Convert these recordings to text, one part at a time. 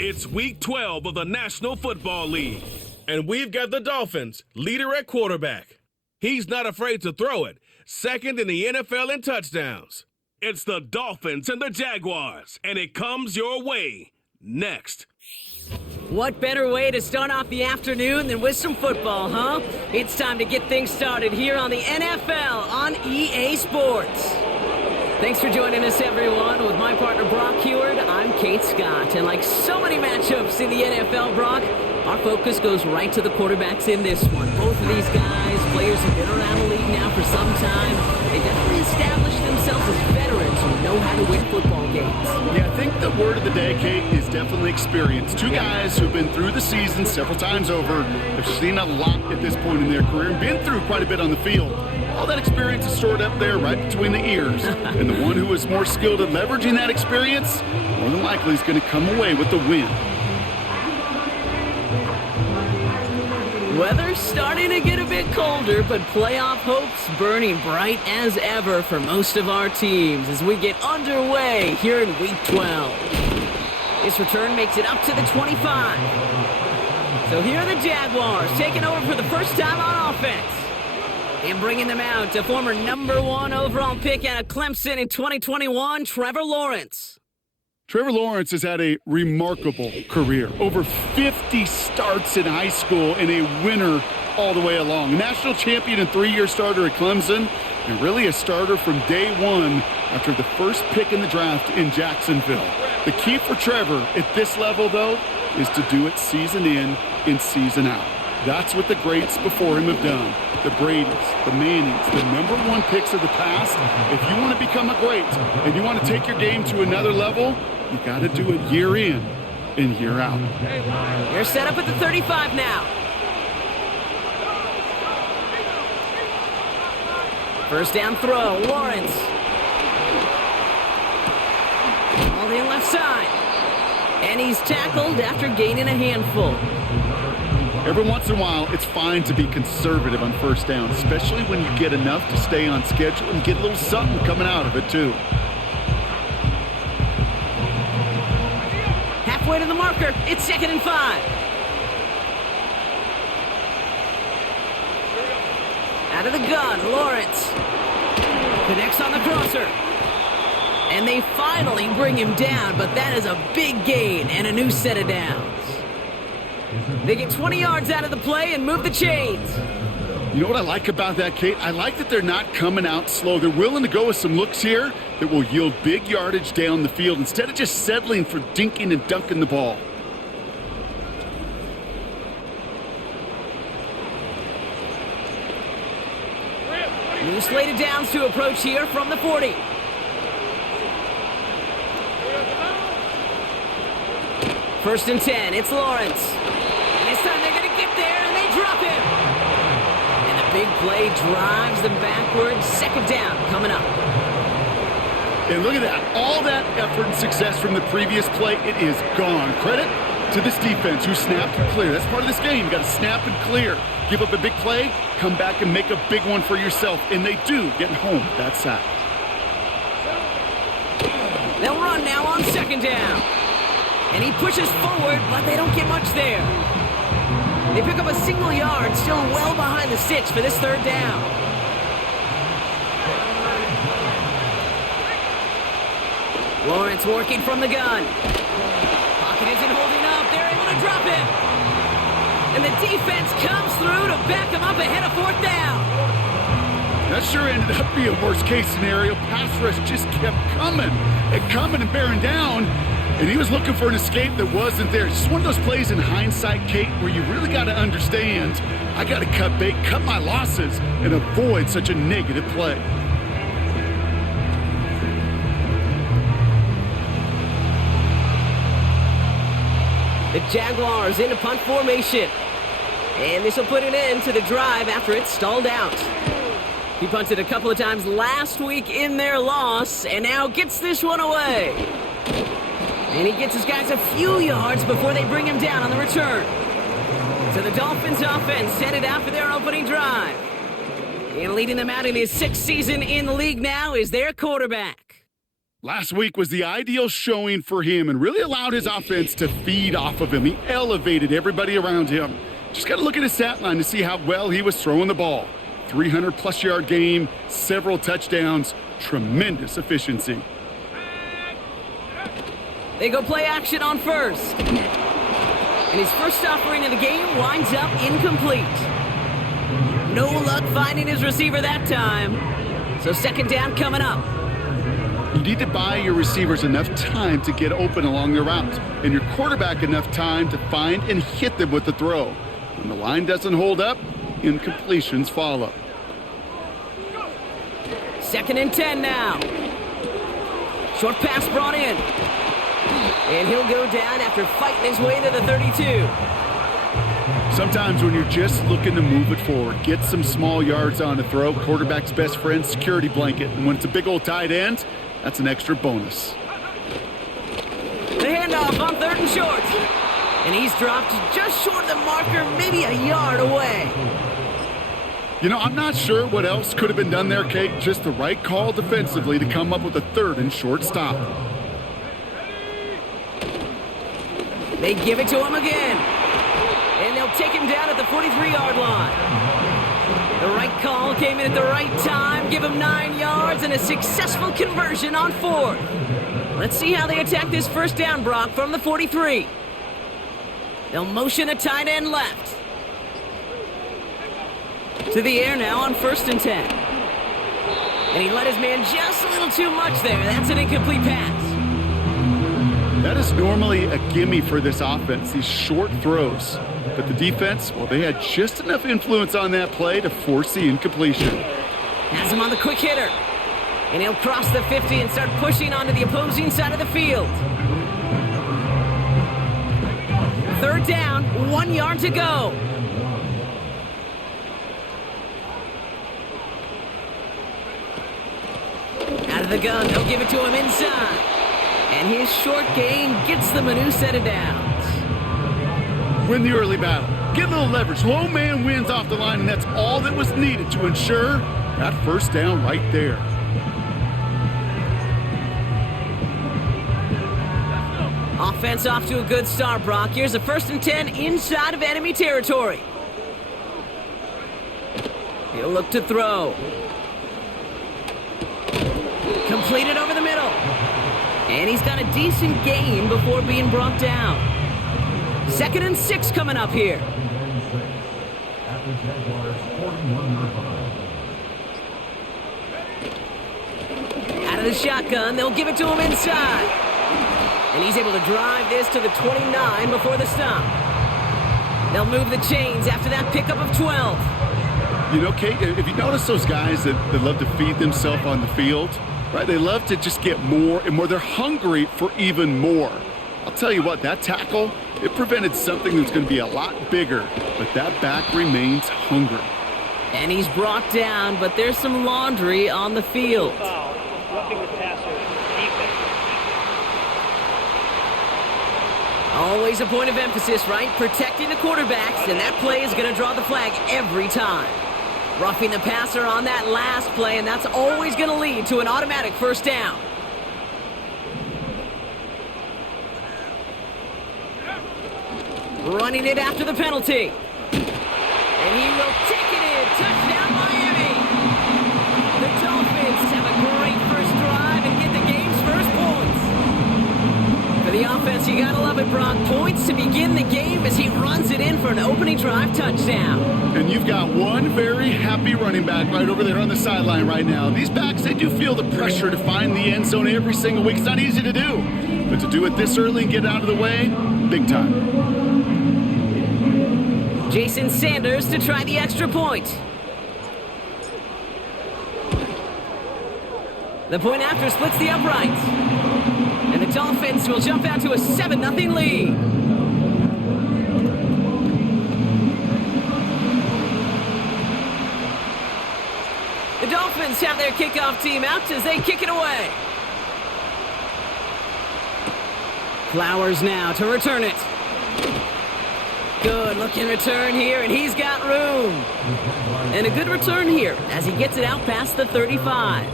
It's Week 12 of the National Football League, and we've got the Dolphins, leader at quarterback. He's not afraid to throw it, second in the NFL in touchdowns. It's the Dolphins and the Jaguars, and it comes your way next. What better way to start off the afternoon than with some football, huh? It's time to get things started here on the NFL on EA Sports. Thanks for joining us, everyone. With my partner, Brock Heward, I'm Kate Scott. And like so many matchups in the NFL, Brock, our focus goes right to the quarterbacks in this one. Both of these guys, players who've been around the league now for some time, they definitely established themselves as veterans who know how to win football games. Yeah, I think the word of the day, Kate, is definitely experience. Two guys who've been through the season several times over, have seen a lot at this point in their career, and been through quite a bit on the field. All that experience is stored up there right between the ears. And the one who is more skilled at leveraging that experience, more than likely is going to come away with the win. Weather's starting to get a bit colder, but playoff hopes burning bright as ever for most of our teams as we get underway here in Week 12. This return makes it up to the 25. So here are the Jaguars taking over for the first time on offense. And bringing them out, a former #1 overall pick out of Clemson in 2021, Trevor Lawrence. Trevor Lawrence has had a remarkable career. Over 50 starts in high school and a winner all the way along. National champion and 3-year starter at Clemson, and really a starter from day one after the first pick in the draft in Jacksonville. The key for Trevor at this level, though, is to do it season in and season out. That's what the greats before him have done. The Bradys, the Mannings, the #1 picks of the past. If you want to become a great and you want to take your game to another level, you got to do it year in and year out. They're set up at the 35 now. First down throw, Lawrence. All in left side. And he's tackled after gaining a handful. Every once in a while, it's fine to be conservative on first down, especially when you get enough to stay on schedule and get a little something coming out of it, too. Halfway to the marker, it's 2nd and 5. Out of the gun, Lawrence. Connects on the crosser. And they finally bring him down, but that is a big gain and a new set of downs. They get 20 yards out of the play and move the chains. You know what I like about that, Kate? I like that they're not coming out slow. They're willing to go with some looks here that will yield big yardage down the field instead of just settling for dinking and dunking the ball. New slate of downs to approach here from the 40. First and 10, it's Lawrence. And this time they're going to get there, and they drop him. And the big play drives them backwards. 2nd down coming up. And look at that. All that effort and success from the previous play, it is gone. Credit to this defense who snapped and clear. That's part of this game. You got to snap and clear. Give up a big play, come back and make a big one for yourself. And they do, getting home with that sack. They'll run now on 2nd down. And he pushes forward, but they don't get much there. They pick up a single yard, still well behind the sticks for this 3rd down. Lawrence working from the gun. Pocket isn't holding up. They're able to drop him. And the defense comes through to back him up ahead of 4th down. That sure ended up being a worst-case scenario. Pass rush just kept coming and bearing down. And he was looking for an escape that wasn't there. It's just one of those plays in hindsight, Kate, where you really got to understand, I got to cut bait, cut my losses, and avoid such a negative play. The Jaguars into punt formation. And this will put an end to the drive after it stalled out. He punted a couple of times last week in their loss, and now gets this one away. And he gets his guys a few yards before they bring him down on the return. So the Dolphins offense headed out for their opening drive. And leading them out in his 6th season in the league now is their quarterback. Last week was the ideal showing for him and really allowed his offense to feed off of him. He elevated everybody around him. Just got to look at his stat line to see how well he was throwing the ball. 300-plus yard game, several touchdowns, tremendous efficiency. They go play action on first. And his first offering of the game winds up incomplete. No luck finding his receiver that time. So second down coming up. You need to buy your receivers enough time to get open along the route, and your quarterback enough time to find and hit them with the throw. When the line doesn't hold up, incompletions follow. 2nd and 10 now. Short pass brought in. And he'll go down after fighting his way to the 32. Sometimes when you're just looking to move it forward, get some small yards on a throw, quarterback's best friend, security blanket. And when it's a big old tight end, that's an extra bonus. The handoff on 3rd and short. And he's dropped just short of the marker, maybe a yard away. You know, I'm not sure what else could have been done there, Kate. Just the right call defensively to come up with a 3rd and short stop. They give it to him again. And they'll take him down at the 43-yard line. The right call came in at the right time, give him 9 yards and a successful conversion on 4th. Let's see how they attack this first down, Brock, from the 43. They'll motion a tight end left. To the air now on 1st and 10. And he let his man just a little too much there. That's an incomplete pass. That is normally a gimme for this offense, these short throws. But the defense, well, they had just enough influence on that play to force the incompletion. Has him on the quick hitter. And he'll cross the 50 and start pushing onto the opposing side of the field. 3rd down, 1 yard to go. Out of the gun, they'll give it to him inside. And his short gain gets them a new set of downs. Win the early battle. Get a little leverage. Low man wins off the line, and that's all that was needed to ensure that first down right there. Offense off to a good start, Brock. Here's a 1st and 10 inside of enemy territory. He'll look to throw. Completed over the middle. And he's got a decent gain before being brought down. 2nd and 6 coming up here. Out of the shotgun, they'll give it to him inside. And he's able to drive this to the 29 before the stop. They'll move the chains after that pickup of 12. You know, Kate, if you notice those guys that love to feed themselves on the field, right? They love to just get more and more. They're hungry for even more. I'll tell you what, that tackle, it prevented something that's going to be a lot bigger, but that back remains hungry. And he's brought down, but there's some laundry on the field. Foul, roughing the passer, defense. Always a point of emphasis, right? Protecting the quarterbacks, and that play is going to draw the flag every time. Roughing the passer on that last play, and that's always going to lead to an automatic first down. Running it after the penalty. And he will take it in. Touchdown, Miami. The Dolphins have a great first drive and get the game's first points. For the offense, you gotta love it, Brock. Points to begin the game as he runs it in for an opening drive touchdown. And you've got one very happy running back right over there on the sideline right now. These backs, they do feel the pressure to find the end zone every single week. It's not easy to do. But to do it this early and get out of the way, big time. Jason Sanders to try the extra point. The point after splits the uprights. And the Dolphins will jump out to a 7-0 lead. The Dolphins have their kickoff team out as they kick it away. Flowers now to return it. Good looking return here, and he's got room. And a good return here as he gets it out past the 35.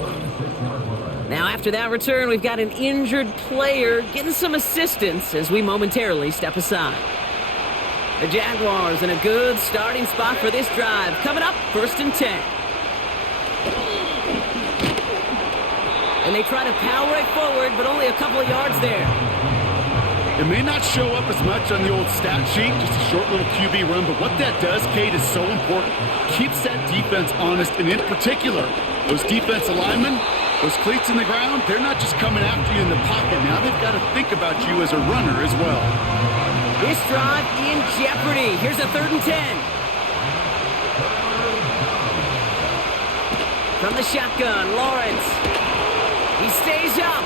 Now after that return, we've got an injured player getting some assistance as we momentarily step aside. The Jaguars in a good starting spot for this drive. Coming up, 1st and 10. And they try to power it forward, but only a couple of yards there. It may not show up as much on the old stat sheet, just a short little QB run, but what that does, Kate, is so important. Keeps that defense honest, and in particular, those defensive linemen, those cleats in the ground, they're not just coming after you in the pocket. Now they've got to think about you as a runner as well. This drive in jeopardy. Here's a 3rd and 10. From the shotgun, Lawrence. He stays up.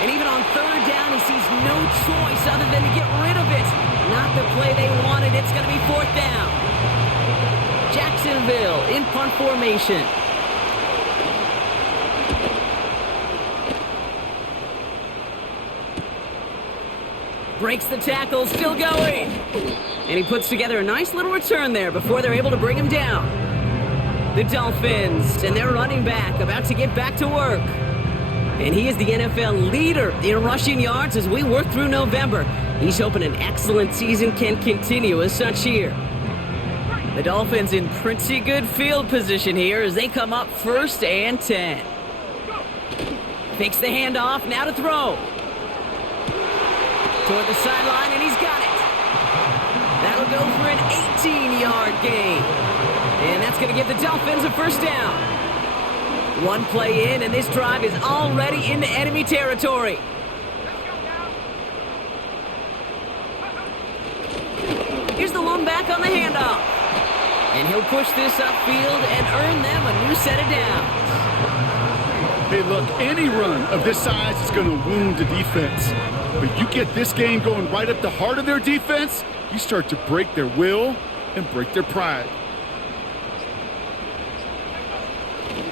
And even on 3rd down, he sees no choice other than to get rid of it. Not the play they wanted. It's going to be 4th down. Jacksonville in punt formation. Breaks the tackle, still going. And he puts together a nice little return there before they're able to bring him down. The Dolphins and their running back about to get back to work. And he is the NFL leader in rushing yards as we work through November. He's hoping an excellent season can continue as such here. The Dolphins in pretty good field position here as they come up 1st and 10. Fakes the handoff, now to throw. Toward the sideline, and he's got it. That'll go for an 18-yard gain. And that's going to give the Dolphins a 1st down. One play in, and this drive is already into enemy territory. Here's the lone back on the handoff. And he'll push this upfield and earn them a new set of downs. Hey, look, any run of this size is going to wound the defense. But you get this game going right up the heart of their defense, you start to break their will and break their pride.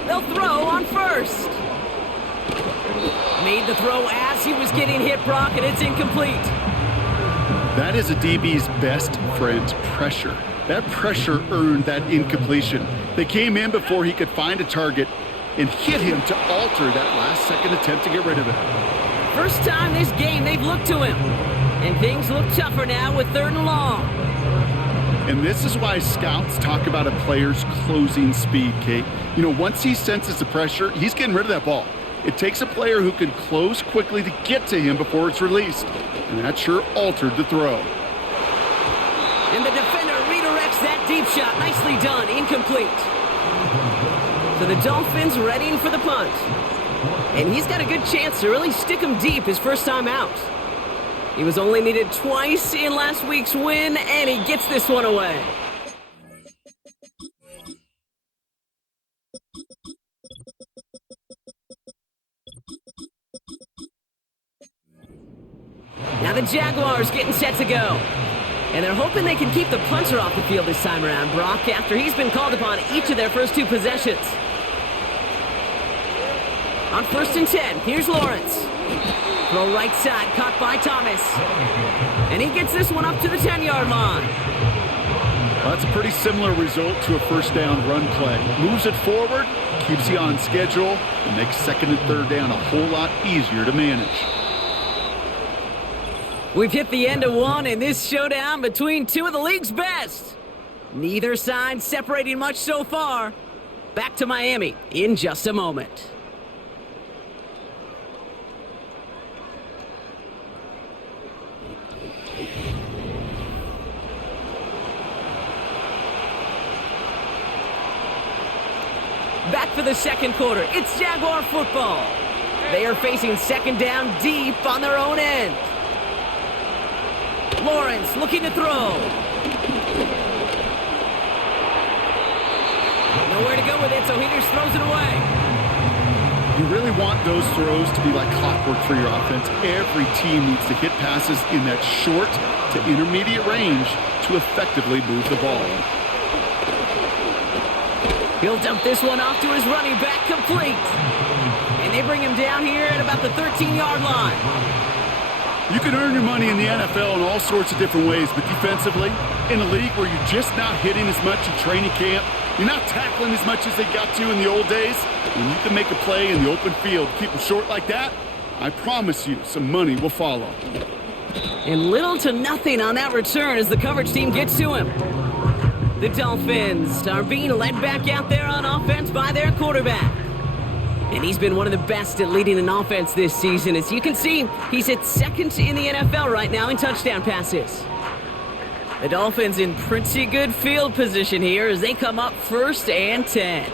They'll throw on 1st. Made the throw as he was getting hit, Brock, and it's incomplete. That is a DB's best friend, pressure. That pressure earned that incompletion. They came in before he could find a target and hit him to alter that last-second attempt to get rid of it. First time this game they've looked to him. And things look tougher now with 3rd and long. And this is why scouts talk about a player's closing speed, Kate. You know, once he senses the pressure, he's getting rid of that ball. It takes a player who can close quickly to get to him before it's released. And that sure altered the throw. And the defender redirects that deep shot. Nicely done. Incomplete. So the Dolphins readying for the punt. And he's got a good chance to really stick him deep his first time out. He was only needed twice in last week's win, and he gets this one away. Now the Jaguars getting set to go. And they're hoping they can keep the punter off the field this time around, Brock, after he's been called upon each of their first 2 possessions. On 1st and 10, here's Lawrence. Throw right side, caught by Thomas. And he gets this one up to the 10-yard line. Well, that's a pretty similar result to a 1st down run play. Moves it forward, keeps you on schedule, and makes 2nd and 3rd down a whole lot easier to manage. We've hit the end of one in this showdown between 2 of the league's best. Neither side separating much so far. Back to Miami in just a moment. Back for the 2nd quarter. It's Jaguar football. They are facing 2nd down deep on their own end. Lawrence looking to throw. Nowhere to go with it, so he just throws it away. You really want those throws to be like clockwork for your offense. Every team needs to hit passes in that short to intermediate range to effectively move the ball. He'll dump this one off to his running back, complete. And they bring him down here at about the 13-yard line. You can earn your money in the NFL in all sorts of different ways, but defensively, in a league where you're just not hitting as much in training camp, You're not tackling as much as they got to in the old days. When you can make a play in the open field, keep them short like that, I promise you some money will follow. And little to nothing on that return as the coverage team gets to him. The Dolphins are being led back out there on offense by their quarterback. And he's been one of the best at leading an offense this season. As you can see, he's at second in the NFL right now in touchdown passes. The Dolphins in pretty good field position here as they come up 1st and 10.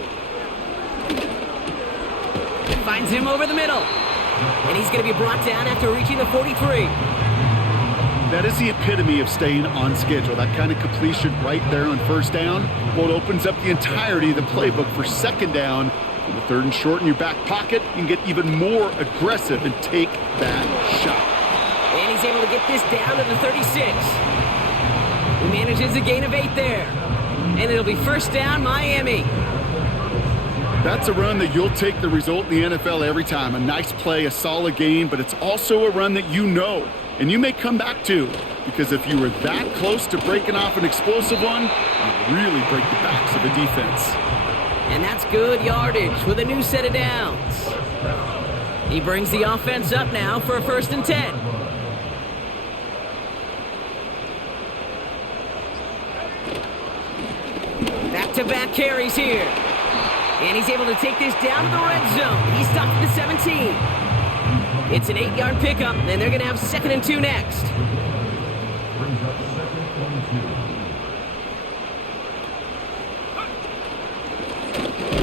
Finds him over the middle. And he's going to be brought down after reaching the 43. That is the epitome of staying on schedule. That kind of completion right there on 1st down. Well, it opens up the entirety of the playbook for 2nd down. In the 3rd and short in your back pocket, you can get even more aggressive and take that shot. And he's able to get this down to the 36. He manages a gain of 8 there. And it'll be 1st down, Miami. That's a run that you'll take the result in the NFL every time. A nice play, a solid game, but it's also a run that you know and you may come back to, because if you were that close to breaking off an explosive one, you really break the backs of a defense. And that's good yardage with a new set of downs. He brings the offense up now for a 1st and 10. Back-to-back carries here. And he's able to take this down to the red zone. He's stopped at the 17. It's an 8-yard pickup, and they're going to have 2nd and 2 next.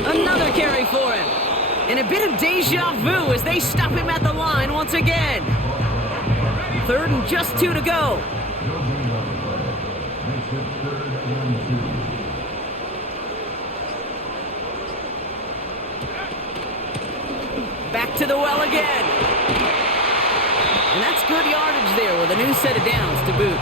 Another carry for him. And a bit of deja vu as they stop him at the line once again. 3rd and just 2 to go. Back to the well again. And that's good yardage there with a new set of downs to boot.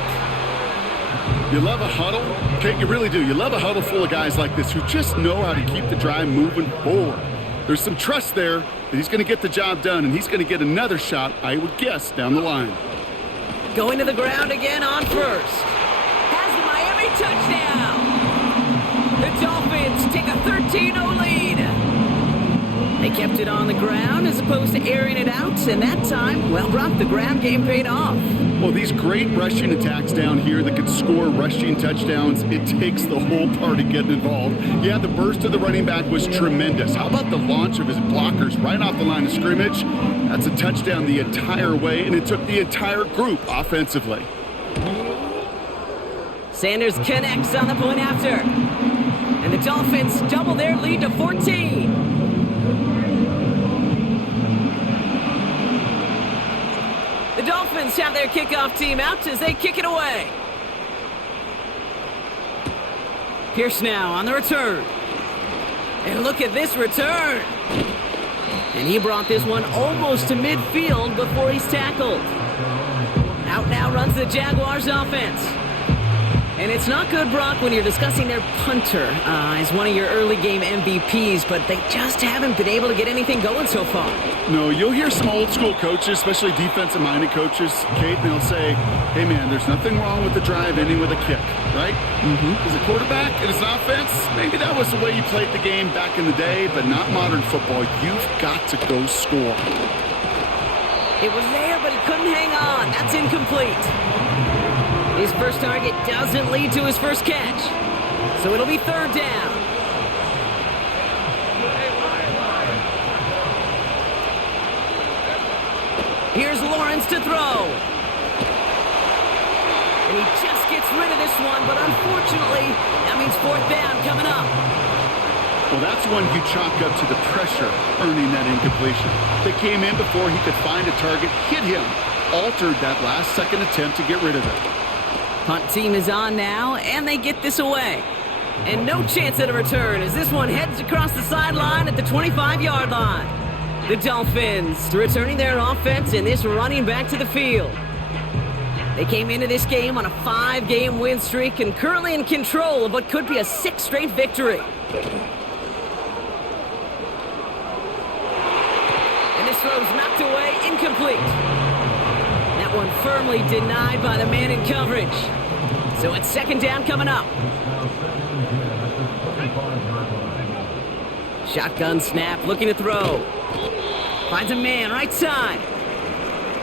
You love a huddle? Okay, you really do. You love a huddle full of guys like this who just know how to keep the drive moving forward. There's some trust there that he's going to get the job done, and he's going to get another shot, I would guess, down the line. Going to the ground again on 1st. Has the Miami touchdown. The Dolphins take a 13-0 lead. They kept it on the ground as opposed to airing it out, and that time, well, Brock, the ground game paid off. Well, these great rushing attacks down here that could score rushing touchdowns, it takes the whole party getting involved. Yeah, the burst of the running back was tremendous. How about the launch of his blockers right off the line of scrimmage? That's a touchdown the entire way, and it took the entire group offensively. Sanders connects on the point after. And the Dolphins double their lead to 14. The Dolphins have their kickoff team out as they kick it away. Pierce now on the return. And look at this return. And he brought this one almost to midfield before he's tackled. Out now runs the Jaguars offense. And it's not good, Brock, when you're discussing their punter as one of your early game MVPs, but they just haven't been able to get anything going so far. No, you'll hear some old school coaches, especially defensive-minded coaches, Kate, and they'll say, hey, man, there's nothing wrong with the drive ending with a kick, right? As a quarterback and as an offense, maybe that was the way you played the game back in the day, but not modern football. You've got to go score. It was there, but he couldn't hang on. That's incomplete. His first target doesn't lead to his first catch. So it'll be 3rd down. Here's Lawrence to throw. And he just gets rid of this one, but unfortunately, that means 4th down coming up. Well, that's one you chalk up to the pressure earning that incompletion. They came in before he could find a target, hit him, altered that last-second attempt to get rid of it. Punt team is on now, and they get this away. And no chance at a return as this one heads across the sideline at the 25-yard line. The Dolphins returning their offense and this running back to the field. They came into this game on a 5-game win streak and currently in control of what could be a 6th straight victory. And this throw's knocked away, incomplete. That one firmly denied by the man in coverage. So it's 2nd down coming up. Shotgun snap, looking to throw. Finds a man, right side.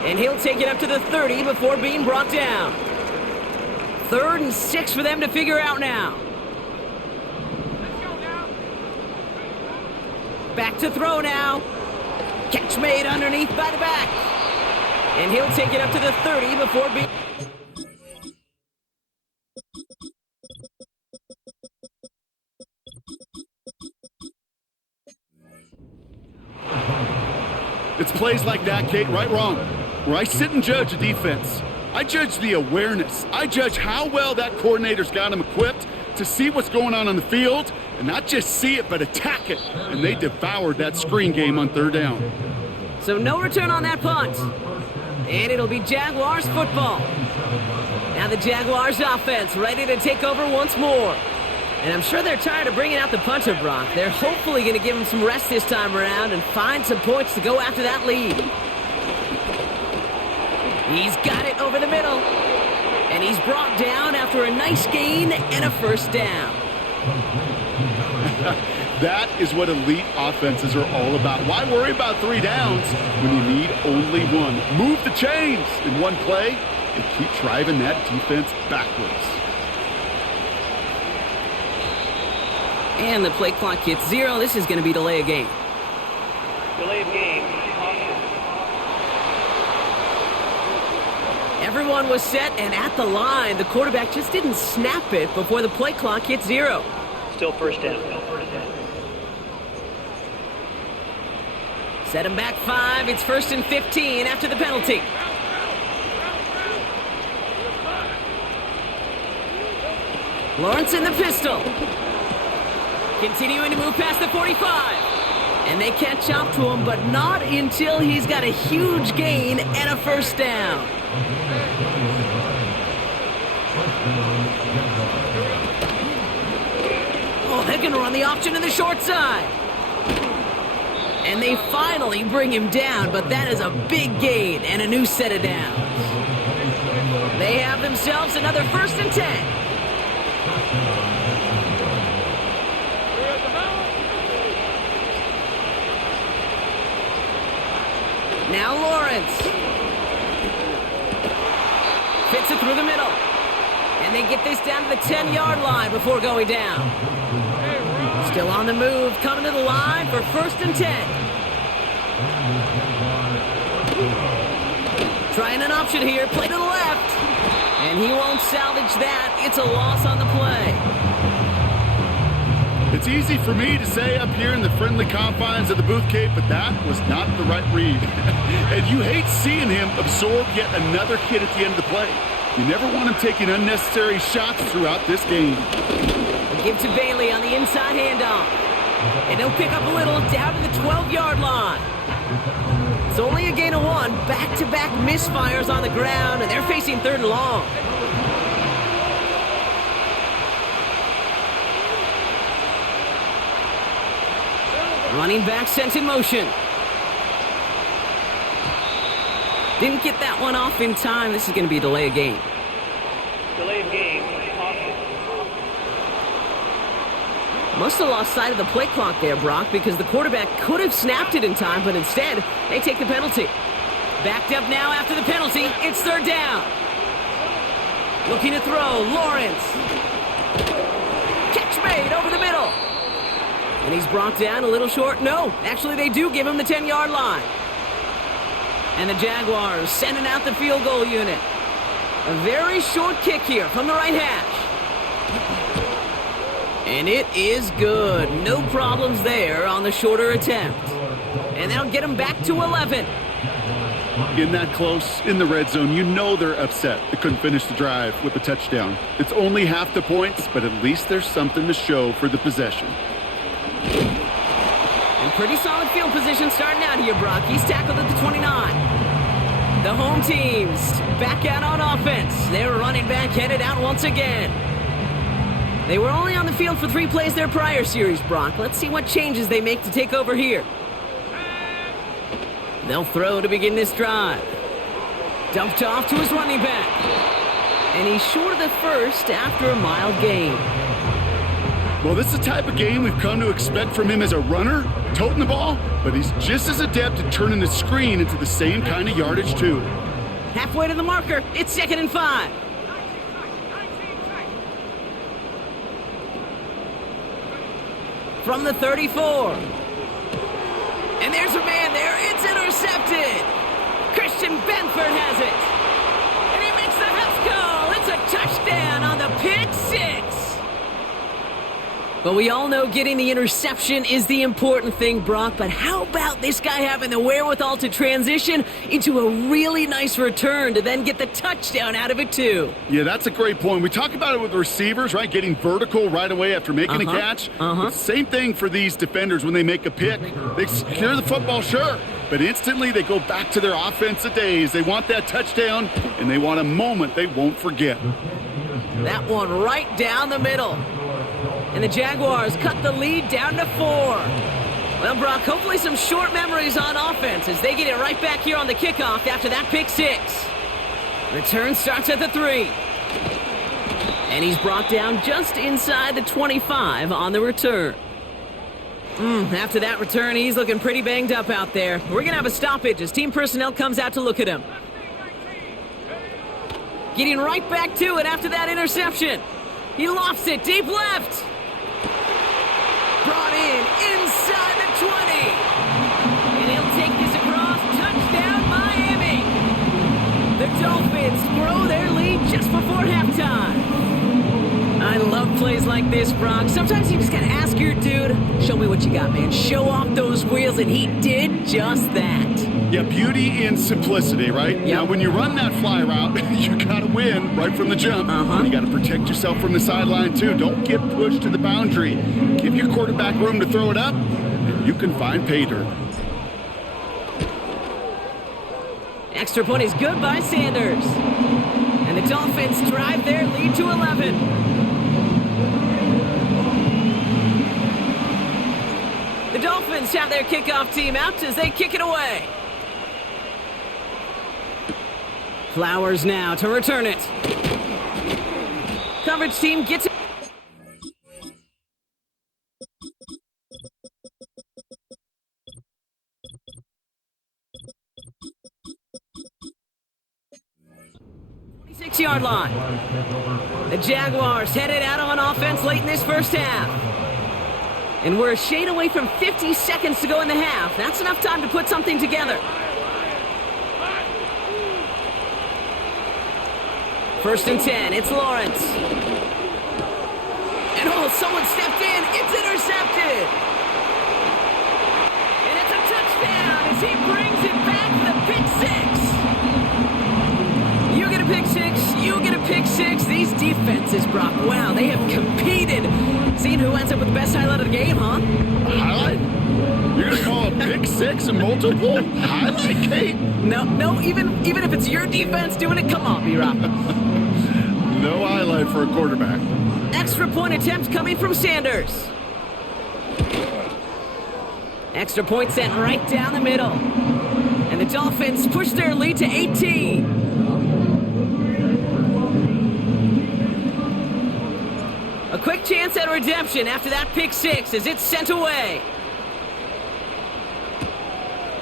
And he'll take it up to the 30 before being brought down. 3rd and 6 for them to figure out now. Back to throw now. Catch made underneath by the back. And he'll take it up to the 30 before being... It's plays like that, Kate, right, wrong, where I sit and judge a defense. I judge the awareness. I judge how well that coordinator's got him equipped to see what's going on the field, and not just see it, but attack it. And they devoured that screen game on 3rd down. So no return on that punt. And it'll be Jaguars football. Now the Jaguars offense ready to take over once more. And I'm sure they're tired of bringing out the punter, Brock. They're hopefully going to give him some rest this time around and find some points to go after that lead. He's got it over the middle. And he's brought down after a nice gain and a 1st down. That is what elite offenses are all about. Why worry about 3 downs when you need only 1? Move the chains in one play and keep driving that defense backwards. And the play clock hits 0. This is going to be delay of game. Delay of game. Everyone was set and at the line. The quarterback just didn't snap it before the play clock hit 0. Still 1st down. Set him back 5. It's 1st and 15 after the penalty. Lawrence in the pistol. Continuing to move past the 45. And they catch up to him, but not until he's got a huge gain and a 1st down. Oh, they're going to run the option to the short side. And they finally bring him down, but that is a big gain and a new set of downs. They have themselves another 1st and 10. Now Lawrence. Fits it through the middle. And they get this down to the 10-yard line before going down. Still on the move, coming to the line for 1st and 10. Trying an option here, play to the left. And he won't salvage that. It's a loss on the play. It's easy for me to say up here in the friendly confines of the booth, Kate, but that was not the right read. And you hate seeing him absorb yet another hit at the end of the play. You never want him taking unnecessary shots throughout this game. A give to Bailey on the inside handoff. And he'll pick up a little down to the 12-yard line. It's only a gain of 1. Back-to-back misfires on the ground, and they're facing 3rd and long. Running back sent in motion. Didn't get that one off in time. This is going to be a delay of game. Delay of game. Must have lost sight of the play clock there, Brock, because the quarterback could have snapped it in time, but instead, they take the penalty. Backed up now after the penalty. It's 3rd down. Looking to throw. Lawrence. Catch made over the middle. And he's brought down a little short. No, actually they do give him the 10-yard line. And the Jaguars sending out the field goal unit. A very short kick here from the right hash. And it is good. No problems there on the shorter attempt. And that'll get him back to 11. In that close, in the red zone, you know they're upset they couldn't finish the drive with a touchdown. It's only half the points, but at least there's something to show for the possession. And pretty solid field position starting out here, Brock. He's tackled at the 29. The home teams back out on offense. Their running back headed out once again. They were only on the field for 3 plays their prior series, Brock. Let's see what changes they make to take over here. They'll throw to begin this drive. Dumped off to his running back. And he's short of the first after a mild gain. Well, this is the type of game we've come to expect from him as a runner, toting the ball, but he's just as adept at turning the screen into the same kind of yardage, too. Halfway to the marker. It's 2nd and 5. From the 34. And there's a man there. It's intercepted. Christian Benford has it. And he makes the house call. It's a touchdown on the pick 6. But we all know getting the interception is the important thing, Brock. But how about this guy having the wherewithal to transition into a really nice return to then get the touchdown out of it, too? Yeah, that's a great point. We talk about it with receivers, right? Getting vertical right away after making a catch. Same thing for these defenders when they make a pick. They secure the football, sure, but instantly they go back to their offensive days. They want that touchdown, and they want a moment they won't forget. That one right down the middle. And the Jaguars cut the lead down to 4. Well, Brock, hopefully some short memories on offense as they get it right back here on the kickoff after that pick 6. Return starts at the 3. And he's brought down just inside the 25 on the return. After that return, he's looking pretty banged up out there. We're going to have a stoppage as team personnel comes out to look at him. Getting right back to it after that interception. He lofts it deep left. Brought in inside the 20. And he'll take this across. Touchdown, Miami. The Dolphins grow their lead just before halftime. I love plays like this, Brock. Sometimes you just gotta ask your dude, show me what you got, man. Show off those wheels, and he did just that. Yeah, beauty in simplicity, right? Yep. Now, when you run that fly route, you gotta win right from the jump. You gotta protect yourself from the sideline, too. Don't get pushed to the boundary. Give your quarterback room to throw it up, and you can find pay dirt. Extra point is good by Sanders. And the Dolphins drive their lead to 11. The Dolphins have their kickoff team out as they kick it away. Flowers now to return it. Coverage team gets it. Yard line. The Jaguars headed out on offense late in this first half. And we're a shade away from 50 seconds to go in the half. That's enough time to put something together. First and 10, it's Lawrence. And someone stepped in. It's intercepted. And it's a touchdown as he brings it back to the pick 6. You get a pick 6, you get a pick 6. These defenses, Brock, wow, they have competed. Seeing who ends up with the best highlight of the game, huh? A highlight? You're going to call a pick 6 a multiple highlight, Kate? No, even if it's your defense doing it, come on, B-Rock. No highlight for a quarterback. Extra point attempt coming from Sanders. Extra point sent right down the middle. And the Dolphins push their lead to 18. A quick chance at redemption after that pick 6 as it's sent away.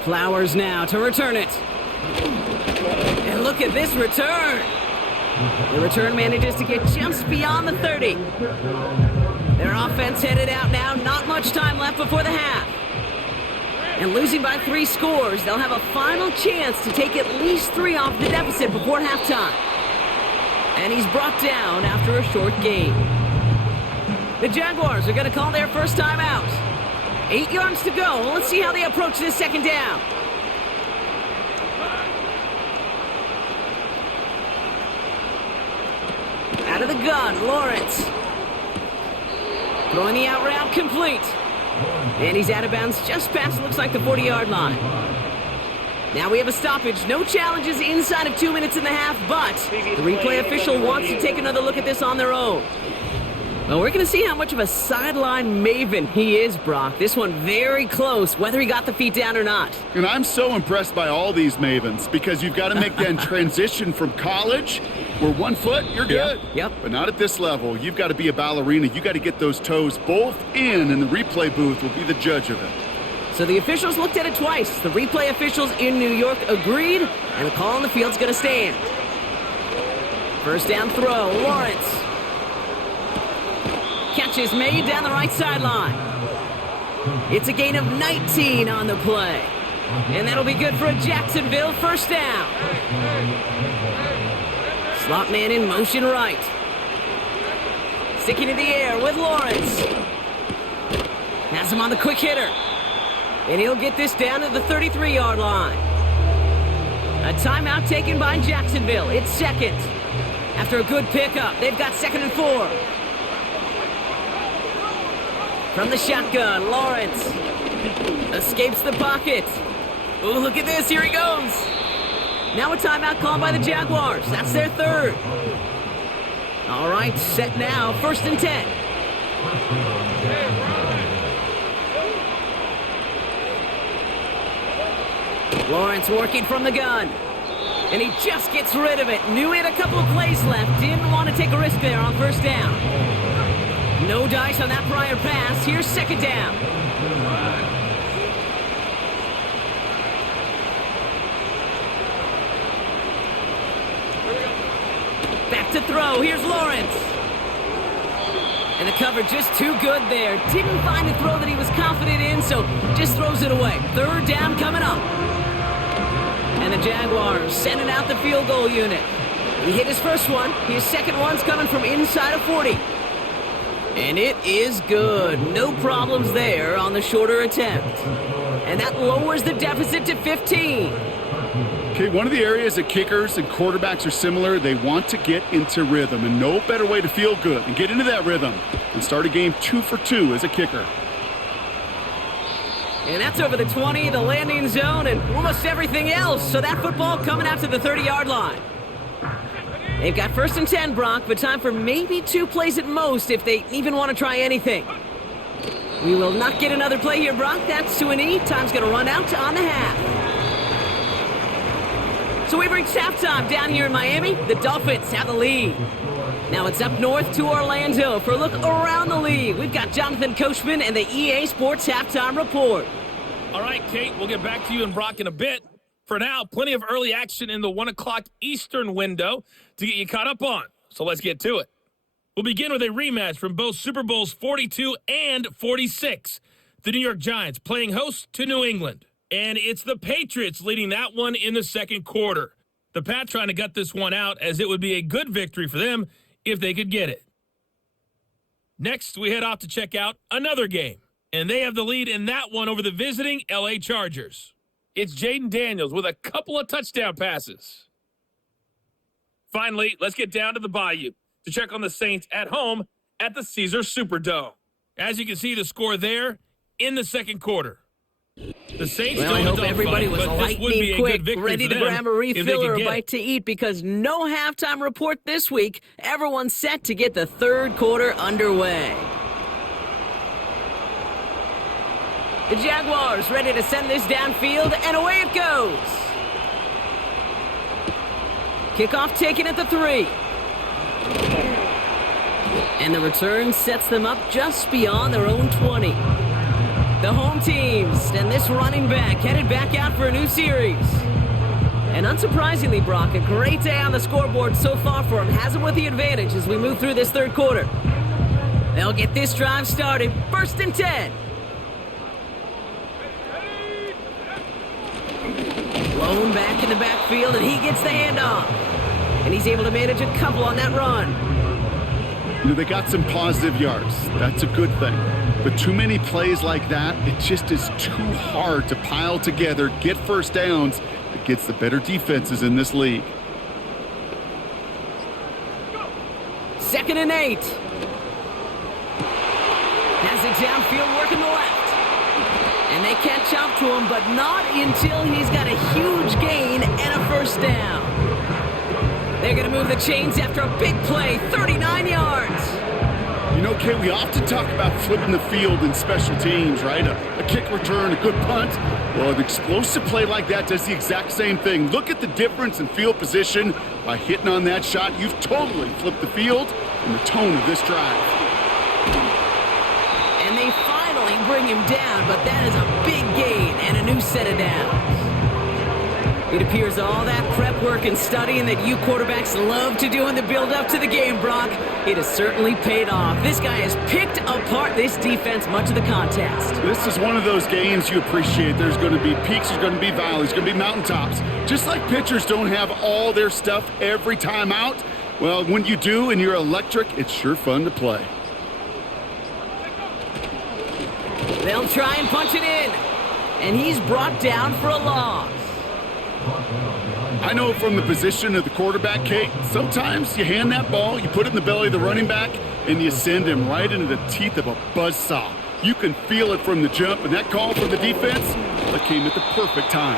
Flowers now to return it. And look at this return. The return manages to get just beyond the 30. Their offense headed out now. Not much time left before the half. And losing by 3 scores, they'll have a final chance to take at least 3 off the deficit before halftime. And he's brought down after a short gain. The Jaguars are going to call their first time out. 8 yards to go. Let's see how they approach this second down. Out of the gun, Lawrence. Throwing the out route complete. And he's out of bounds just past, looks like, the 40-yard line. Now we have a stoppage. No challenges inside of 2 minutes in the half, but the replay official wants to take another look at this on their own. Well, we're going to see how much of a sideline maven he is, Brock. This one very close, whether he got the feet down or not. And I'm so impressed by all these mavens because you've got to make that transition from college where 1 foot, you're good. Yep. But not at this level. You've got to be a ballerina. You got to get those toes both in, and the replay booth will be the judge of it. So the officials looked at it twice. The replay officials in New York agreed, and the call on the field's going to stand. First down throw, Lawrence. Catch is made down the right sideline. It's a gain of 19 on the play. And that'll be good for a Jacksonville first down. Slot man in motion right. Sticking to the air with Lawrence. Has him on the quick hitter. And he'll get this down to the 33-yard line. A timeout taken by Jacksonville. It's second. After a good pickup, they've got 2nd and 4. From the shotgun, Lawrence escapes the pocket. Oh, look at this. Here he goes. Now a timeout called by the Jaguars. That's their 3rd. All right, set now. 1st and 10. Lawrence working from the gun. And he just gets rid of it. Knew he had a couple of plays left. Didn't want to take a risk there on first down. No dice on that prior pass. Here's 2nd down. Back to throw. Here's Lawrence. And the cover just too good there. Didn't find a throw that he was confident in, so just throws it away. 3rd down coming up. And the Jaguars sending out the field goal unit. He hit his first one. His second one's coming from inside of 40. And it is good. No problems there on the shorter attempt. And that lowers the deficit to 15. Okay, one of the areas that kickers and quarterbacks are similar, they want to get into rhythm. And no better way to feel good and get into that rhythm than start a game 2 for 2 as a kicker. And that's over the 20, the landing zone, and almost everything else. So that football coming out to the 30-yard line. They've got 1st and 10, Brock, but time for maybe 2 plays at most if they even want to try anything. We will not get another play here, Brock. That's to an E. Time's going to run out on the half. So we've reached halftime down here in Miami. The Dolphins have the lead. Now it's up north to Orlando for a look around the league. We've got Jonathan Coachman and the EA Sports Halftime Report. All right, Kate, we'll get back to you and Brock in a bit. For now, plenty of early action in the 1 o'clock Eastern window to get you caught up on. So let's get to it. We'll begin with a rematch from both Super Bowls 42 and 46. The New York Giants playing host to New England. And it's the Patriots leading that one in the second quarter. The Pats trying to gut this one out as it would be a good victory for them if they could get it. Next, we head off to check out another game. And they have the lead in that one over the visiting LA Chargers. It's Jaden Daniels with a couple of touchdown passes. Finally, let's get down to the Bayou to check on the Saints at home at the Caesars Superdome. As you can see, the score there in the second quarter. The Saints Well, I hope everybody was lightning quick, ready to grab a refill or a bite to eat because no halftime report this week. Everyone's set to get the third quarter underway. The Jaguars ready to send this downfield, and away it goes. Kickoff taken at the 3. And the return sets them up just beyond their own 20. The home teams and this running back headed back out for a new series. And unsurprisingly, Brock, a great day on the scoreboard so far for him. Has him with the advantage as we move through this third quarter. They'll get this drive started. 1st and 10. Blown back in the backfield, and he gets the handoff. And he's able to manage a couple on that run. You know, they got some positive yards. That's a good thing. But too many plays like that, it just is too hard to pile together, get first downs against the better defenses in this league. 2nd and 8. Has it downfield working the left. And they catch up to him, but not until he's got a huge gain and a first down. They're going to move the chains after a big play, 39 yards. You know, Kay, we often talk about flipping the field in special teams, right? A kick return, a good punt. Well, an explosive play like that does the exact same thing. Look at the difference in field position. By hitting on that shot, you've totally flipped the field and the tone of this drive. And they finally bring him down, but that is a big gain and a new set of downs. It appears all that prep work and studying that you quarterbacks love to do in the build-up to the game, Brock, it has certainly paid off. This guy has picked apart this defense much of the contest. This is one of those games you appreciate. There's going to be peaks, there's going to be valleys, there's going to be mountaintops. Just like pitchers don't have all their stuff every time out, well, when you do and you're electric, it's sure fun to play. They'll try and punch it in, and he's brought down for a loss. I know from the position of the quarterback, Kate, sometimes you hand that ball, you put it in the belly of the running back, and you send him right into the teeth of a buzzsaw. You can feel it from the jump, and that call from the defense, that came at the perfect time.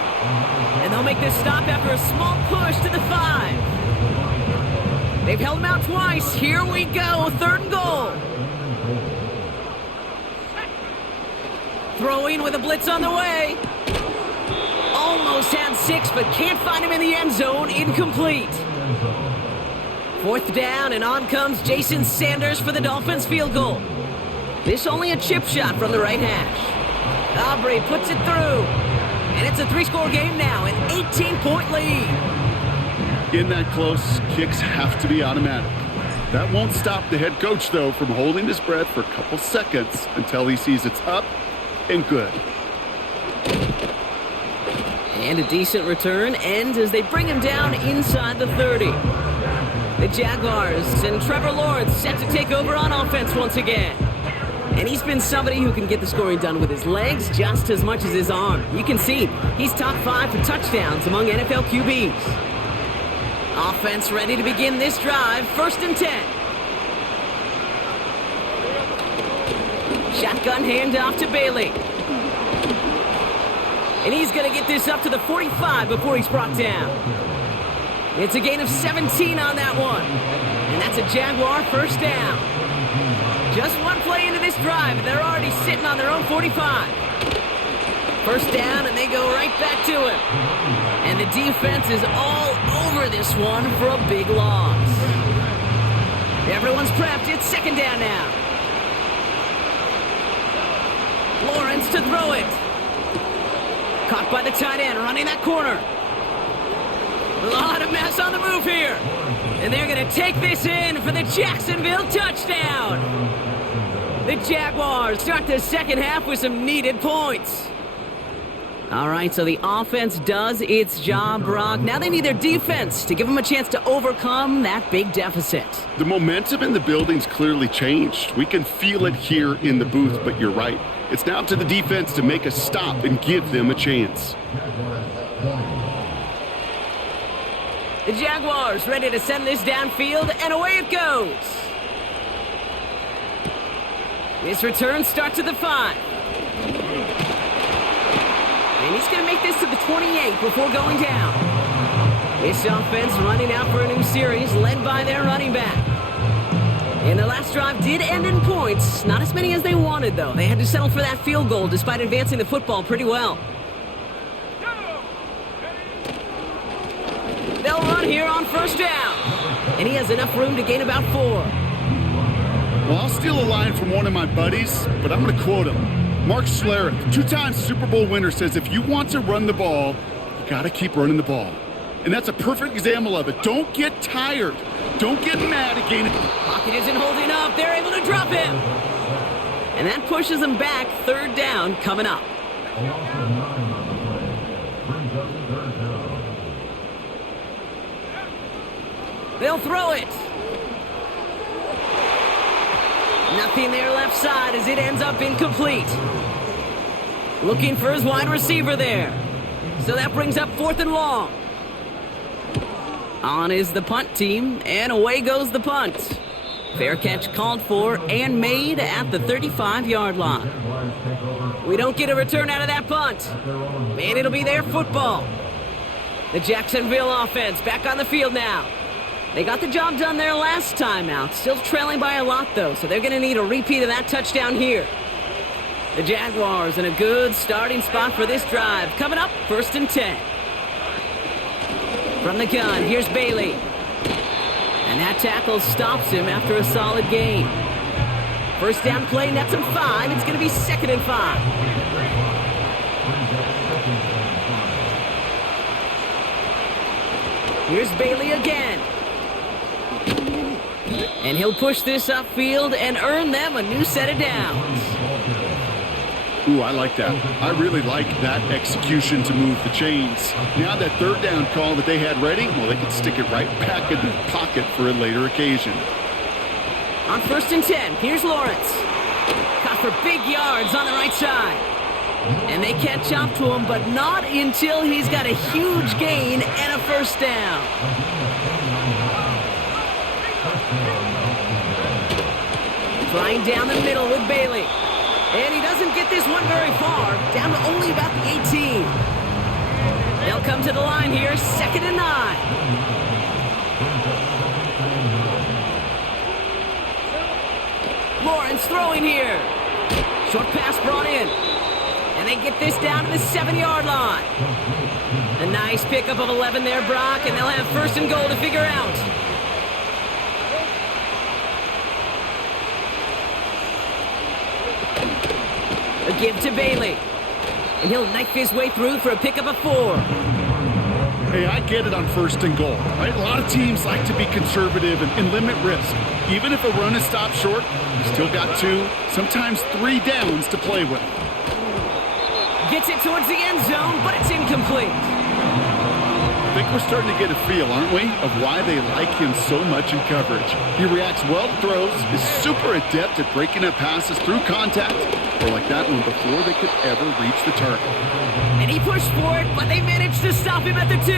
And they'll make this stop after a small push to the 5. They've held him out twice. Here we go, 3rd and goal. Throwing with a blitz on the way. Almost had 6, but can't find him in the end zone. Incomplete. 4th down, and on comes Jason Sanders for the Dolphins field goal. This only a chip shot from the right hash. Aubrey puts it through. And it's a 3-score game now, an 18-point lead. In that close, kicks have to be automatic. That won't stop the head coach, though, from holding his breath for a couple seconds until he sees it's up and good. And a decent return ends as they bring him down inside the 30. The Jaguars and Trevor Lawrence set to take over on offense once again. And he's been somebody who can get the scoring done with his legs just as much as his arm. You can see he's top 5 for touchdowns among NFL QBs. Offense ready to begin this drive, 1st and 10. Shotgun handoff to Bailey. And he's going to get this up to the 45 before he's brought down. It's a gain of 17 on that one. And that's a Jaguar 1st down. Just one play into this drive, and they're already sitting on their own 45. 1st down, and they go right back to it. And the defense is all over this one for a big loss. Everyone's prepped. It's 2nd down now. Lawrence to throw it. Caught by the tight end, running that corner. A lot of mess on the move here. And they're going to take this in for the Jacksonville touchdown. The Jaguars start the 2nd half with some needed points. All right, so the offense does its job, Brock. Now they need their defense to give them a chance to overcome that big deficit. The momentum in the building's clearly changed. We can feel it here in the booth, but you're right. It's now up to the defense to make a stop and give them a chance. The Jaguars ready to send this downfield, and away it goes. This return starts at the 5. And he's going to make this to the 28 before going down. This offense running out for a new series, led by their running back. And the last drive did end in points. Not as many as they wanted, though. They had to settle for that field goal despite advancing the football pretty well. They'll run here on 1st down. And he has enough room to gain about 4. Well, I'll steal a line from one of my buddies, but I'm going to quote him. Mark Schlereth, 2-time Super Bowl winner, says if you want to run the ball, you got to keep running the ball. And that's a perfect example of it. Don't get tired. Don't get mad again. Pocket isn't holding up. They're able to drop him. And that pushes them back. 3rd down coming up. They'll throw it. Nothing there left side as it ends up incomplete. Looking for his wide receiver there. So that brings up 4th and long. On is the punt team, and away goes the punt. Fair catch called for and made at the 35-yard line. We don't get a return out of that punt. And it'll be their football. The Jacksonville offense back on the field now. They got the job done there last time out. Still trailing by a lot, though, so they're going to need a repeat of that touchdown here. The Jaguars in a good starting spot for this drive. Coming up, 1st and 10. From the gun, here's Bailey. And that tackle stops him after a solid gain. First down play, nets him 5. It's going to be 2nd and 5. Here's Bailey again. And he'll push this upfield and earn them a new set of downs. Ooh, I like that. I really like that execution to move the chains. Now that 3rd down call that they had ready, well, they can stick it right back in the pocket for a later occasion. On 1st and 10, here's Lawrence. Caught for big yards on the right side. And they catch up to him, but not until he's got a huge gain and a 1st down. Flying down the middle with Bailey. And he doesn't get this one very far, down to only about the 18. They'll come to the line here, 2nd and 9. Lawrence throwing here. Short pass brought in. And they get this down to the 7-yard line. A nice pickup of 11 there, Brock, and they'll have 1st and goal to figure out. A give to Bailey. And he'll knife his way through for a pickup of 4. Hey, I get it on 1st and goal, right? A lot of teams like to be conservative and limit risk. Even if a run is stopped short, you still got 2, sometimes 3 downs to play with. Gets it towards the end zone, but it's incomplete. I think we're starting to get a feel, aren't we, of why they like him so much in coverage. He reacts well to throws, is super adept at breaking up passes through contact, or like that one before they could ever reach the target. And he pushed for it, but they managed to stop him at the 2.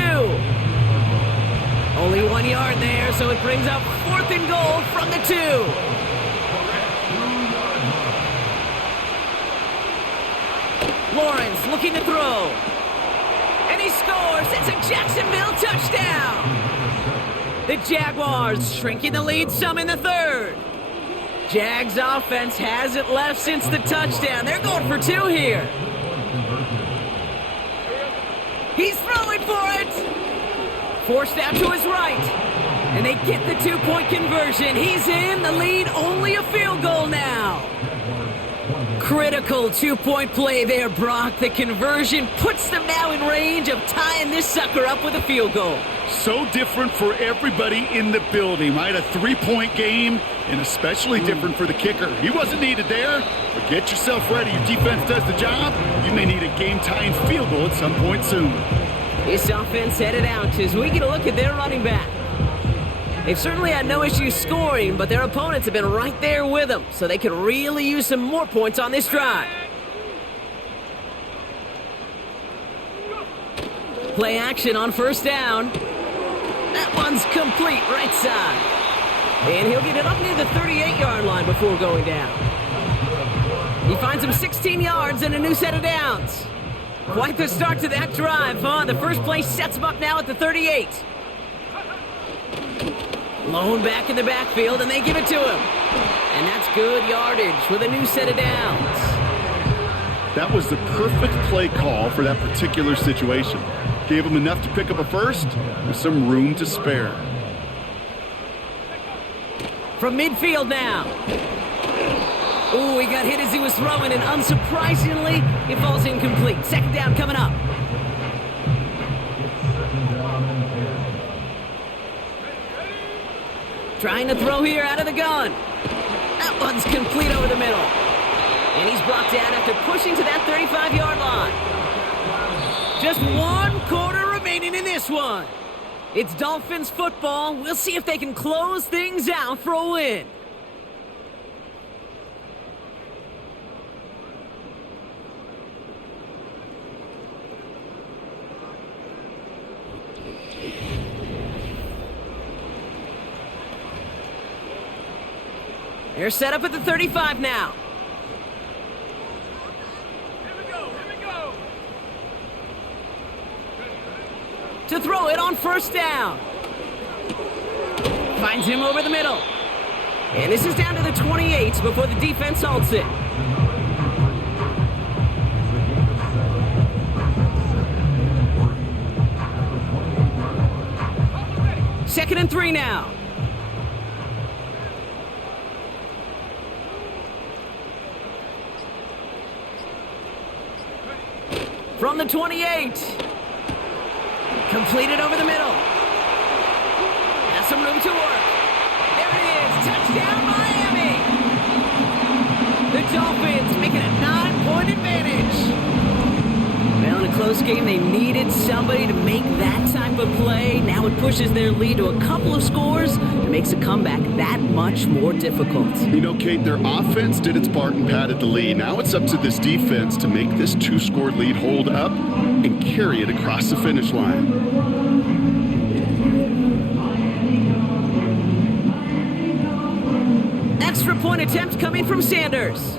Only 1 yard there, so it brings up 4th and goal from the 2. Lawrence looking to throw. And he scores. It's a Jacksonville touchdown. The Jaguars shrinking the lead some in the 3rd. Jags offense hasn't left since the touchdown. They're going for 2 here. He's throwing for it. Forced out to his right. And they get the 2-point conversion. He's in the lead. Only a field goal now. Critical 2-point play there, Brock. The conversion puts them now in range of tying this sucker up with a field goal. So different for everybody in the building, right? A 3-point game, and especially different for the kicker. He wasn't needed there, but get yourself ready. Your defense does the job. You may need a game-tying field goal at some point soon. This offense headed out as we get a look at their running back. They've certainly had no issues scoring, but their opponents have been right there with them, so they could really use some more points on this drive. Play action on 1st down. That one's complete right side. And he'll get it up near the 38-yard line before going down. He finds him 16 yards and a new set of downs. Quite the start to that drive, huh? The first play sets him up now at the 38. Lone back in the backfield, and they give it to him. And that's good yardage with a new set of downs. That was the perfect play call for that particular situation. Gave him enough to pick up a 1st with some room to spare. From midfield now. Ooh, he got hit as he was throwing, and unsurprisingly, it falls incomplete. 2nd down coming up. Trying to throw here out of the gun. That one's complete over the middle. And he's brought down after pushing to that 35-yard line. Just 1 quarter remaining in this one. It's Dolphins football. We'll see if they can close things out for a win. They're set up at the 35 now. Here we go. To throw it on 1st down. finds him over the middle. And this is down to the 28 before the defense halts it. Second and 3 now. From the 28. Completed over the middle. Has some room to work. There it is. Touchdown, Miami. The Dolphins make it a 9-point advantage. Well, in a close game, they needed somebody to make that type of play. Now it pushes their lead to a couple of scores and makes a comeback that much more difficult. You know, Kate, their offense did its part and padded the lead. Now it's up to this defense to make this 2-score lead hold up and carry it across the finish line. Extra point attempt coming from Sanders.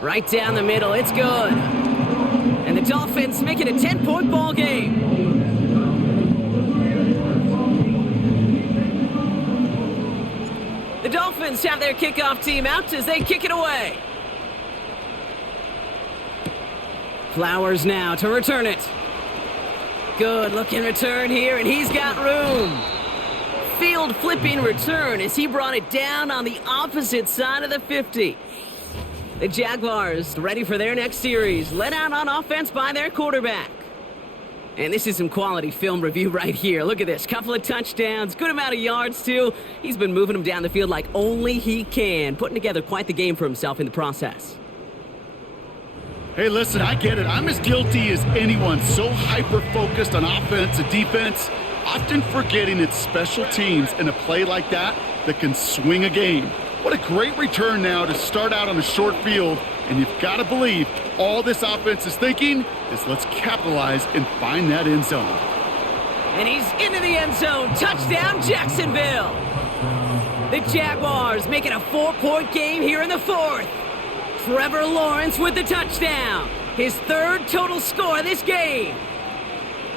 Right down the middle, it's good. And the Dolphins make it a 10-point ball game. The Dolphins have their kickoff team out as they kick it away. Flowers now to return it. Good looking return here, and he's got room. Field flipping return as he brought it down on the opposite side of the 50. The Jaguars ready for their next series, led out on offense by their quarterback. And this is some quality film review right here. Look at this, couple of touchdowns, good amount of yards too. He's been moving them down the field like only he can, putting together quite the game for himself in the process. Hey, listen, I get it. I'm as guilty as anyone. So hyper-focused on offense and defense, often forgetting it's special teams in a play like that can swing a game. What a great return now to start out on a short field, and you've got to believe all this offense is thinking is let's capitalize and find that end zone. And he's into the end zone. Touchdown, Jacksonville. The Jaguars make it a 4-point game here in the 4th. Trevor Lawrence with the touchdown. His 3rd total score of this game.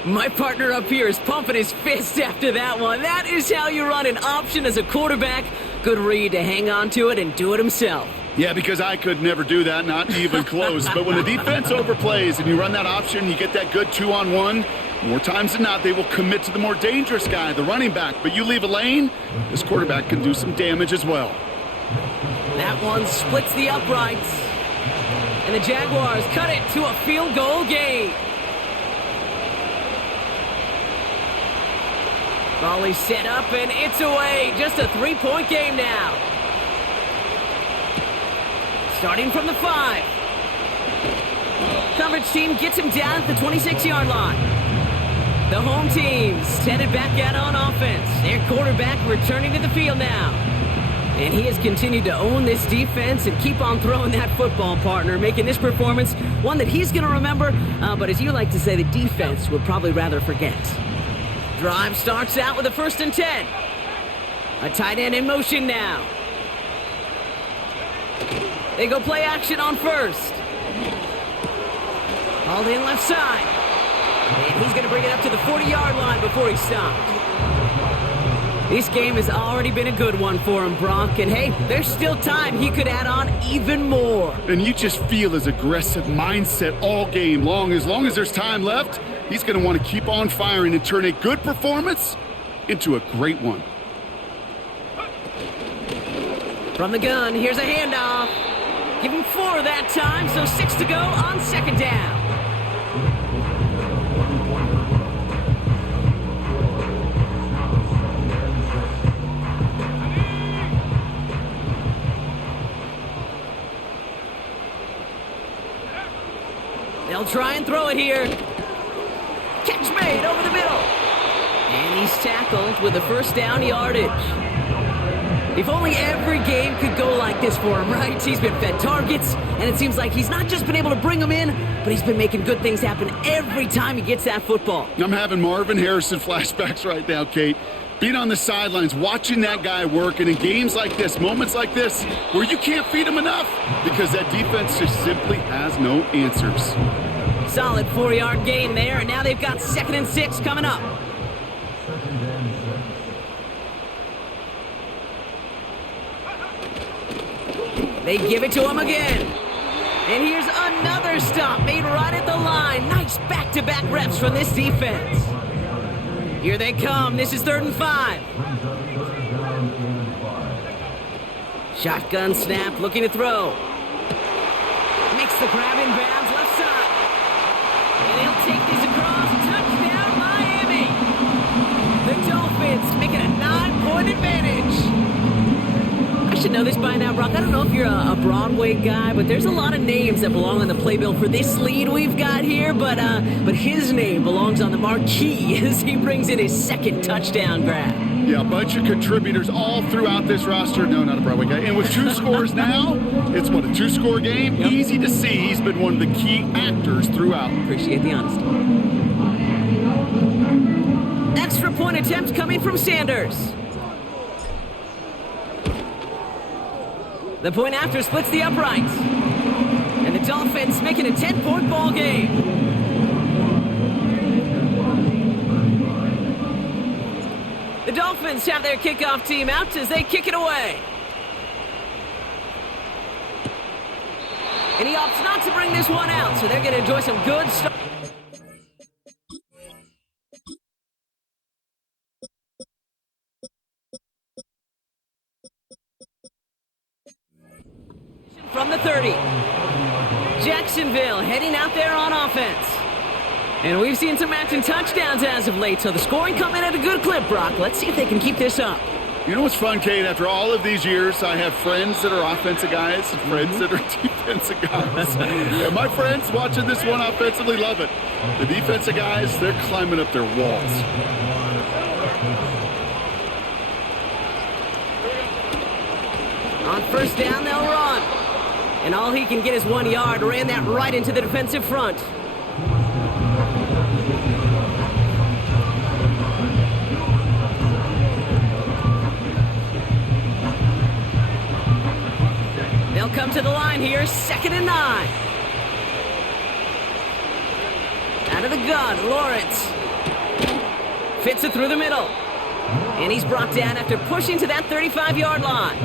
My partner up here is pumping his fist after that one. That is how you run an option as a quarterback. Good read to hang on to it and do it himself. Yeah, because I could never do that, not even close. But when the defense overplays and you run that option, you get that good 2-on-1, more times than not, they will commit to the more dangerous guy, the running back. But you leave a lane, this quarterback can do some damage as well. That one splits the uprights. And the Jaguars cut it to a field goal game. Volley set up and it's away. Just a 3-point game now. Starting from the 5. Coverage team gets him down at the 26-yard line. The home team's headed back out on offense. Their quarterback returning to the field now. And he has continued to own this defense and keep on throwing that football, partner, making this performance one that he's going to remember, but as you like to say, the defense would probably rather forget. Drive starts out with a 1st and 10. A tight end in motion now. They go play action on 1st. Hauled in left side. And he's going to bring it up to the 40-yard line before he's stopped. This game has already been a good one for him, Brock. And hey, there's still time he could add on even more. And you just feel his aggressive mindset all game long. As long as there's time left, he's going to want to keep on firing and turn a good performance into a great one. From the gun, here's a handoff. Give him 4 that time, so 6 to go on 2nd down. They'll try and throw it here. Catch made over the middle. And he's tackled with a 1st down yardage. If only every game could go like this for him, right? He's been fed targets, and it seems like he's not just been able to bring them in, but he's been making good things happen every time he gets that football. I'm having Marvin Harrison flashbacks right now, Kate. Being on the sidelines, watching that guy work, and in games like this, moments like this, where you can't feed him enough because that defense just simply has no answers. Solid 4-yard gain there, and now they've got 2nd and 6 coming up. They give it to him again. And here's another stop made right at the line. Nice back-to-back reps from this defense. Here they come. This is 3rd and 5. Shotgun snap, looking to throw. Makes the grab in bounds, left side. And he'll take this across. Touchdown, Miami. The Dolphins make it a 9-point advantage. I should know this by now, Brock. I don't know if you're a Broadway guy, but there's a lot of names that belong on the playbill for this lead we've got here. But his name belongs on the marquee as he brings in his 2nd touchdown grab. Yeah, a bunch of contributors all throughout this roster. No, not a Broadway guy. And with 2 scores now, it's what, a 2-score game? Yep. Easy to see he's been one of the key actors throughout. Appreciate the honesty. Extra point attempt coming from Sanders. The point after splits the uprights. And the Dolphins making a 10-point ball game. The Dolphins have their kickoff team out as they kick it away. And he opts not to bring this one out, so they're going to enjoy some good stuff. From the 30. Jacksonville heading out there on offense. And we've seen some matching touchdowns as of late, so the scoring coming at a good clip, Brock. Let's see if they can keep this up. You know what's fun, Kate? After all of these years, I have friends that are offensive guys and friends that are defensive guys. And my friends watching this one offensively love it. The defensive guys, they're climbing up their walls. On 1st down, they'll run. And all he can get is 1 yard. Ran that right into the defensive front. They'll come to the line here, 2nd and 9. Out of the gun, Lawrence. Fits it through the middle. And he's brought down after pushing to that 35-yard line.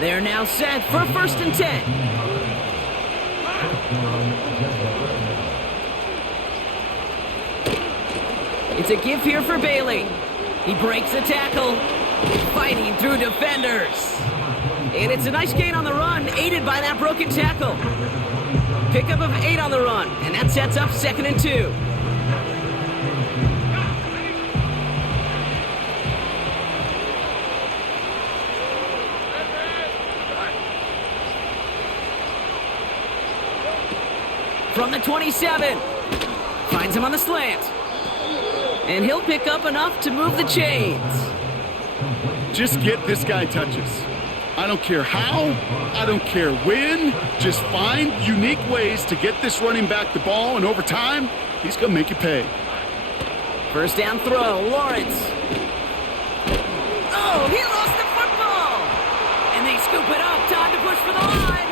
They're now set for 1st and 10. It's a give here for Bailey. He breaks a tackle, fighting through defenders. And it's a nice gain on the run, aided by that broken tackle. Pickup of 8 on the run, and that sets up 2nd and 2. From the 27, finds him on the slant. And he'll pick up enough to move the chains. Just get this guy touches. I don't care how, I don't care when, just find unique ways to get this running back the ball, and over time, he's going to make you pay. 1st down throw, Lawrence. Oh, he lost the football! And they scoop it up, time to push for the line.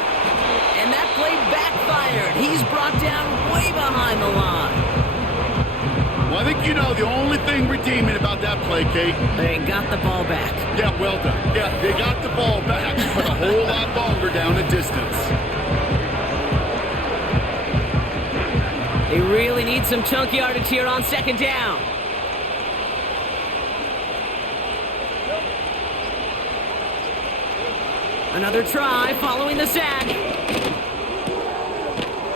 And that play backfired. He's brought down way behind the line. Well, I think you know the only thing redeeming about that play, Kate. They got the ball back. Yeah, well done. Yeah, they got the ball back, but a whole lot longer down the distance. They really need some chunk yardage here on 2nd down. Another try following the sack.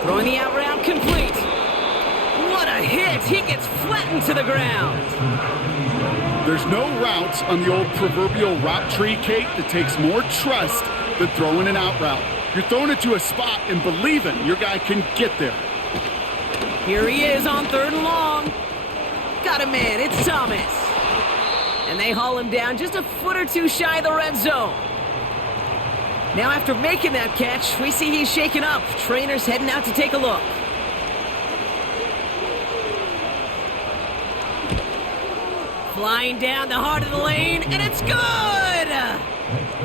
Throwing the out route complete. What a hit! He gets flattened to the ground. There's no routes on the old proverbial route tree, Kate, that takes more trust than throwing an out route. You're throwing it to a spot and believing your guy can get there. Here he is on 3rd and long. Got a man, it's Thomas. And they haul him down just a foot or two shy of the red zone. Now after making that catch, we see he's shaken up. Trainer's heading out to take a look. Flying down the heart of the lane, and it's good!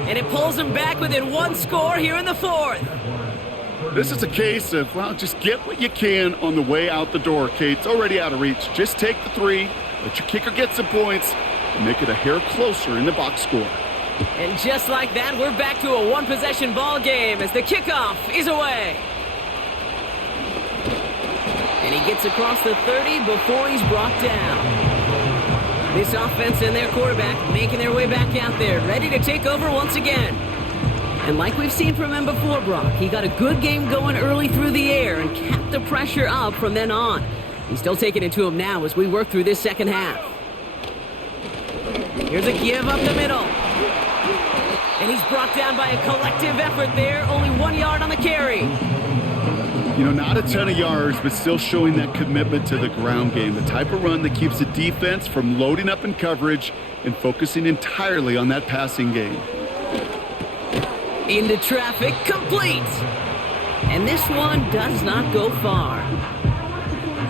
And it pulls him back within 1 score here in the 4th. This is a case of, well, just get what you can on the way out the door, Kate. It's already out of reach. Just take the 3, let your kicker get some points, and make it a hair closer in the box score. And just like that, we're back to a one-possession ball game as the kickoff is away. And he gets across the 30 before he's brought down. This offense and their quarterback making their way back out there, ready to take over once again. And like we've seen from him before, Brock, he got a good game going early through the air and kept the pressure up from then on. He's still taking it to him now as we work through this second half. Here's a give up the middle. And he's brought down by a collective effort there. Only 1 yard on the carry. You know, not a ton of yards, but still showing that commitment to the ground game. The type of run that keeps the defense from loading up in coverage and focusing entirely on that passing game. Into traffic, complete. And this one does not go far.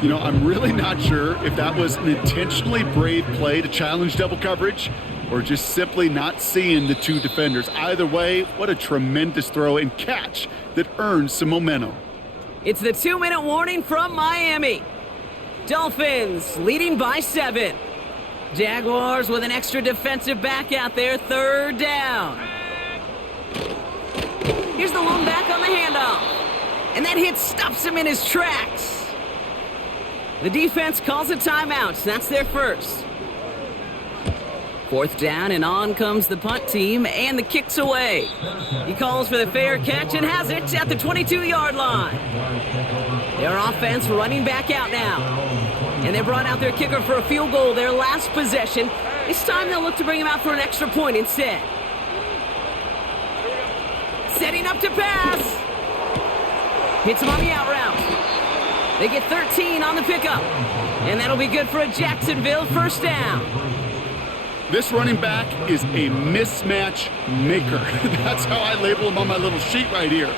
You know, I'm really not sure if that was an intentionally brave play to challenge double coverage or just simply not seeing the two defenders. Either way, what a tremendous throw and catch that earns some momentum. It's the 2-minute warning from Miami. Dolphins leading by 7. Jaguars with an extra defensive back out there, 3rd down. Here's the lone back on the handoff. And that hit stops him in his tracks. The defense calls a timeout. That's their first. 4th down, and on comes the punt team, and the kick's away. He calls for the fair catch and has it at the 22-yard line. Their offense running back out now. And they brought out their kicker for a field goal their last possession. This time they'll look to bring him out for an extra point instead. Setting up to pass. Hits him on the out route. They get 13 on the pickup. And that'll be good for a Jacksonville 1st down. This running back is a mismatch maker. That's how I label him on my little sheet right here.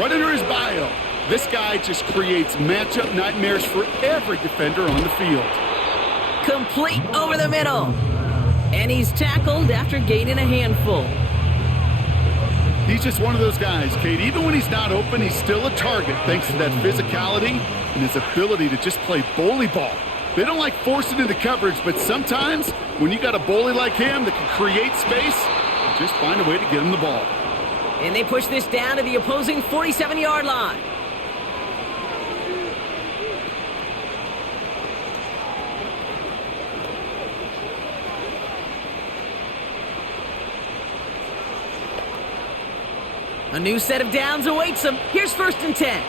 Right under his bio, this guy just creates matchup nightmares for every defender on the field. Complete over the middle. And he's tackled after gaining a handful. He's just one of those guys, Kate. Even when he's not open, he's still a target thanks to that physicality and his ability to just play bully ball. They don't like forcing into coverage, but sometimes when you got a bully like him that can create space, just find a way to get him the ball. And they push this down to the opposing 47-yard line. A new set of downs awaits them. Here's 1st and 10.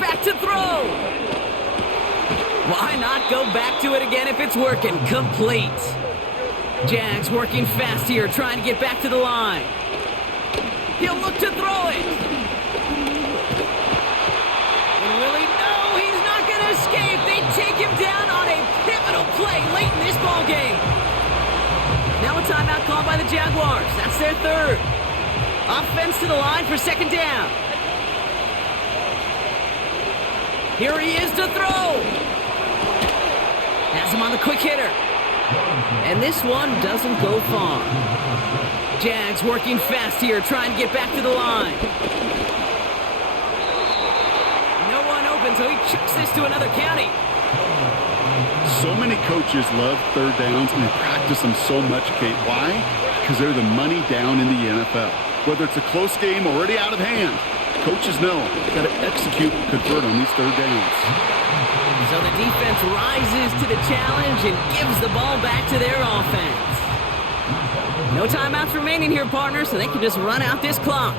Back to throw. Why not go back to it again if it's working? Complete. Jags working fast here, trying to get back to the line. He'll look to throw it. And will he? No, he's not going to escape. They take him down on a pivotal play late in this ball game. Now a timeout called by the Jaguars. That's their 3rd. Offense to the line for 2nd down. Here he is to throw. Has him on the quick hitter. And this one doesn't go far. Jags working fast here, trying to get back to the line. No one open, so he chucks this to another county. So many coaches love 3rd downs and they practice them so much, Kate. Why? Because they're the money down in the NFL. Whether it's a close game already out of hand, coaches know they got to execute and convert on these 3rd downs. So the defense rises to the challenge and gives the ball back to their offense. No timeouts remaining here, partner, so they can just run out this clock.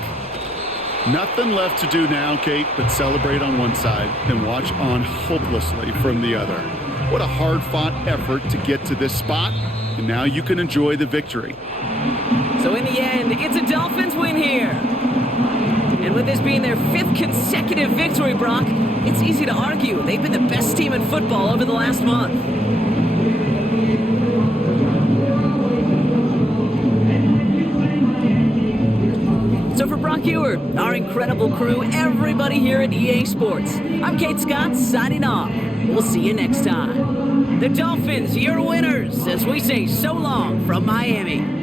Nothing left to do now, Kate, but celebrate on one side and watch on hopelessly from the other. What a hard-fought effort to get to this spot, and now you can enjoy the victory. So in the end, it's a Dolphins win here. And with this being their 5th consecutive victory, Brock, it's easy to argue they've been the best team in football over the last month. So for Brock Ewart, our incredible crew, everybody here at EA Sports, I'm Kate Scott signing off. We'll see you next time. The Dolphins, your winners, as we say so long from Miami.